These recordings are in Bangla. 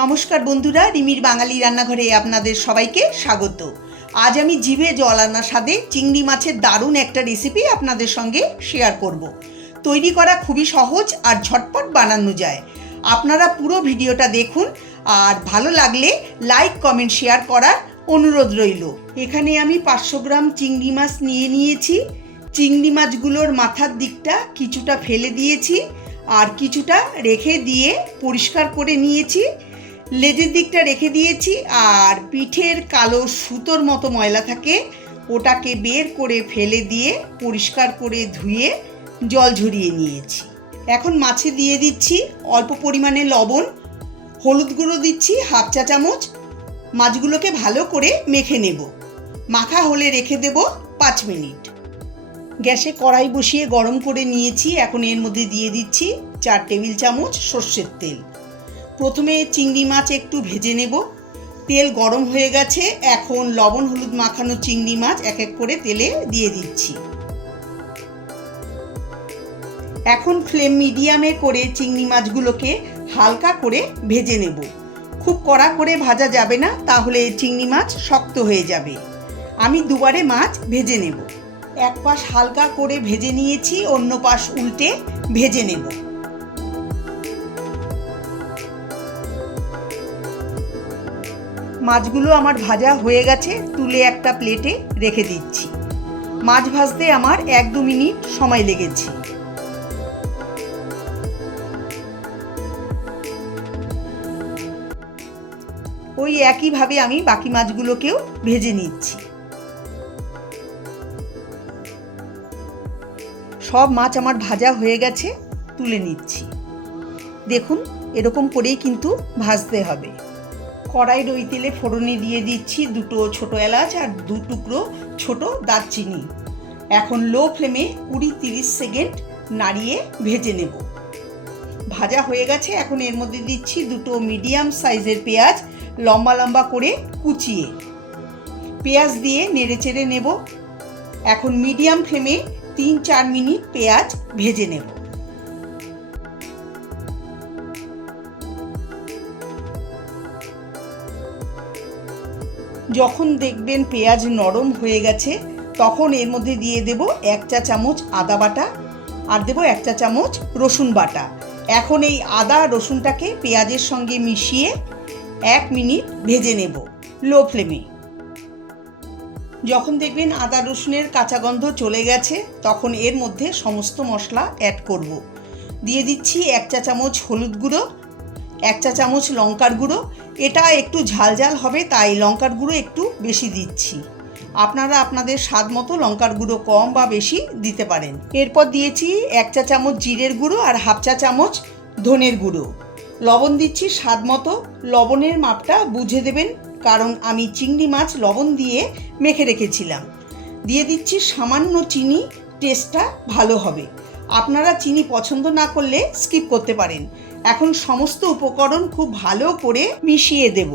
নমস্কার বন্ধুরা, রিমির বাঙালি রান্নাঘরে আপনাদের সবাইকে স্বাগত। আজ আমি জিভে জল আনা স্বাদে চিংড়ি মাছের দারুণ একটা রেসিপি আপনাদের সঙ্গে শেয়ার করব। তৈরি করা খুবই সহজ আর ঝটপট বানানো যায়। আপনারা পুরো ভিডিওটা দেখুন, আর ভালো লাগলে লাইক কমেন্ট শেয়ার করার অনুরোধ রইল। এখানে আমি পাঁচশো গ্রাম চিংড়ি মাছ নিয়ে নিয়েছি। চিংড়ি মাছগুলোর মাথার দিকটা কিছুটা ফেলে দিয়েছি, আর কিছুটা রেখে দিয়ে পরিষ্কার করে নিয়েছি। লেজের দিকটা রেখে দিয়েছি আর পিঠের কালো সুতোর মতো ময়লা থাকে, ওটাকে বের করে ফেলে দিয়ে পরিষ্কার করে ধুয়ে জল ঝরিয়ে নিয়েছি। এখন মাছে দিয়ে দিচ্ছি অল্প পরিমাণে লবণ, হলুদ গুঁড়ো দিচ্ছি হাফ চা চামচ, মাছগুলোকে ভালো করে মেখে নেব। মাখা হলে রেখে দেব পাঁচ মিনিট। গ্যাসে কড়াই বসিয়ে গরম করে নিয়েছি, এখন এর মধ্যে দিয়ে দিচ্ছি চার টেবিল চামচ সর্ষের তেল। প্রথমে চিংড়ি মাছ একটু ভেজে নেব। তেল গরম হয়ে গেছে, এখন লবণ হলুদ মাখানো চিংড়ি মাছ এক এক করে তেলে দিয়ে দিচ্ছি। এখন ফ্লেম মিডিয়ামে করে চিংড়ি মাছগুলোকে হালকা করে ভেজে নেব। খুব কড়া করে ভাজা যাবে না, তাহলে চিংড়ি মাছ শক্ত হয়ে যাবে। আমি দুবারে মাছ ভেজে নেব। এক পাশ হালকা করে ভেজে নিয়েছি, অন্য পাশ উল্টে ভেজে নেব। মাছগুলো আমার ভাজা হয়ে গেছে, তুলে একটা প্লেটে রেখে দিচ্ছি। মাছ ভাজতে আমার এক দু মিনিট সময় লেগেছে। ওই একইভাবে আমি বাকি মাছগুলোকেও ভেজে নিচ্ছি। সব মাছ আমার ভাজা হয়ে গেছে, তুলে নিচ্ছি। দেখুন, এরকম করেই কিন্তু ভাজতে হবে। কড়াইয়ের ওই তেলে ফোড়নে দিয়ে দিচ্ছি দুটো ছোট এলাচ আর দু টুকরো ছোট দারচিনি। এখন লো ফ্লেমে কুড়ি তিরিশ সেকেন্ড নাড়িয়ে ভেজে নেব। ভাজা হয়ে গেছে, এখন এর মধ্যে দিচ্ছি দুটো মিডিয়াম সাইজের পেঁয়াজ, লম্বা লম্বা করে কুচিয়ে। পেঁয়াজ দিয়ে নেড়ে চেড়ে নেব। এখন মিডিয়াম ফ্লেমে তিন চার মিনিট পেঁয়াজ ভেজে নেব। যখন দেখবেন পেঁয়াজ নরম হয়ে গেছে, তখন এর মধ্যে দিয়ে দেব এক চা চামচ আদা বাটা আর দেব এক চা চামচ রসুন বাটা এখন এই আদা রসুনটাকে পেঁয়াজের সঙ্গে মিশিয়ে এক মিনিট ভেজে নেব লো ফ্লেমে যখন দেখবেন আদা রসুনের কাঁচা গন্ধ চলে গেছে, তখন এর মধ্যে সমস্ত মশলা অ্যাড করব। দিয়ে দিচ্ছি এক চা চামচ হলুদ গুঁড়ো এক চা চামচ লঙ্কার গুঁড়ো। এটা একটু ঝাল ঝাল হবে, তাই লঙ্কার গুঁড়ো একটু বেশি দিচ্ছি। আপনারা আপনাদের স্বাদ মতো লঙ্কার গুঁড়ো কম বা বেশি দিতে পারেন। এরপর দিয়েছি এক চা চামচ জিরের গুঁড়ো আর হাফ চা চামচ ধনের গুঁড়ো। লবণ দিচ্ছি স্বাদ মতো। লবণের মাপটা বুঝে দেবেন, কারণ আমি চিংড়ি মাছ লবণ দিয়ে মেখে রেখেছিলাম। দিয়ে দিচ্ছি সামান্য চিনি, টেস্টটা ভালো হবে। আপনারা চিনি পছন্দ না করলে স্কিপ করতে পারেন। এখন সমস্ত উপকরণ খুব ভালো করে মিশিয়ে দেব।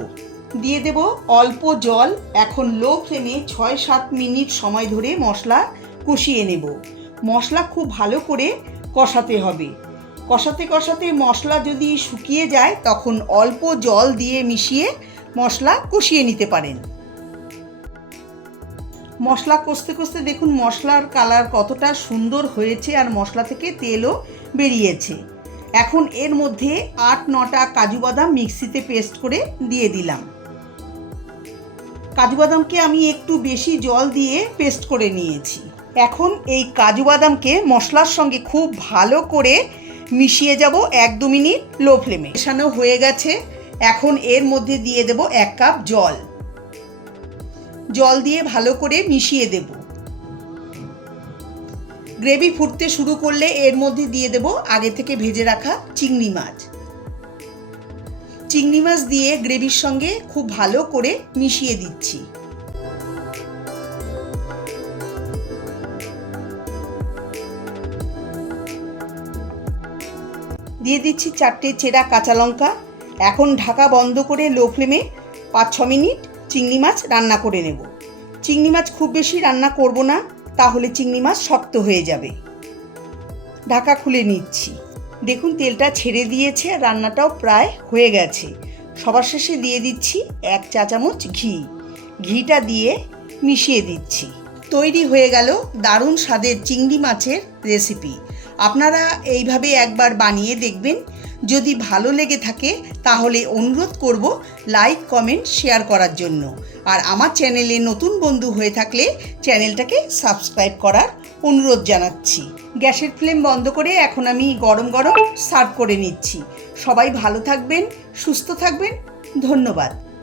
দিয়ে দেব অল্প জল। এখন লো ফ্লেমে ছয় সাত মিনিট সময় ধরে মশলা কষিয়ে নেব। মশলা খুব ভালো করে কষাতে হবে। কষাতে কষাতে মশলা যদি শুকিয়ে যায়, তখন অল্প জল দিয়ে মিশিয়ে মশলা কষিয়ে নিতে পারেন। মশলা কষতে কষতে দেখুন মশলার কালার কতটা সুন্দর হয়েছে আর মশলা থেকে তেলও বেরিয়েছে। এখন এর মধ্যে আট, নটা কাজু বাদাম মিক্সিতে পেস্ট করে দিয়ে দিলাম। কাজু বাদামকে আমি একটু বেশি জল দিয়ে পেস্ট করে নিয়েছি। এখন এই কাজু বাদামকে মশলার সঙ্গে খুব ভালো করে মিশিয়ে যাব এক দু মিনিট লো ফ্লেমে। মেশানো হয়ে গেছে। এখন এর মধ্যে দিয়ে দেব এক কাপ জল। জল দিয়ে ভালো করে মিশিয়ে দেব। গ্রেভি ফুটতে শুরু করলে এর মধ্যে দিয়ে দেব আগে থেকে ভেজে রাখা চিংড়ি মাছ। চিংড়ি মাছ দিয়ে গ্রেভির সঙ্গে খুব ভালো করে মিশিয়ে দিচ্ছি। দিয়ে দিচ্ছি চারটে চেরা কাঁচা লঙ্কা। এখন ঢাকা বন্ধ করে লো ফ্লেমে পাঁচ ছ মিনিট চিংড়ি মাছ রান্না করে নেব। চিংড়ি মাছ খুব বেশি রান্না করব না। তাহলে চিংড়ি মাছ শক্ত হয়ে যাবে। ঢাকা খুলে নিচ্ছি। দেখুন, তেলটা ছেড়ে দিয়েছে রান্নাটাও প্রায় হয়ে গেছে। সবার শেষে দিয়ে দিচ্ছি এক চা চামচ ঘি। ঘিটা দিয়ে মিশিয়ে দিচ্ছি। তৈরি হয়ে গেল দারুণ স্বাদের চিংড়ি মাছের রেসিপি। আপনারা এইভাবে একবার বানিয়ে দেখবেন যদি ভালো লেগে থাকে, তাহলে অনুরোধ করব লাইক কমেন্ট শেয়ার করার জন্য। আর আমার চ্যানেলে নতুন বন্ধু হয়ে থাকলে চ্যানেলটাকে সাবস্ক্রাইব করার অনুরোধ জানাচ্ছি। গ্যাসের ফ্লেম বন্ধ করে এখন আমি গরম গরম সার্ভ করে নিচ্ছি। সবাই ভালো থাকবেন, সুস্থ থাকবেন, ধন্যবাদ।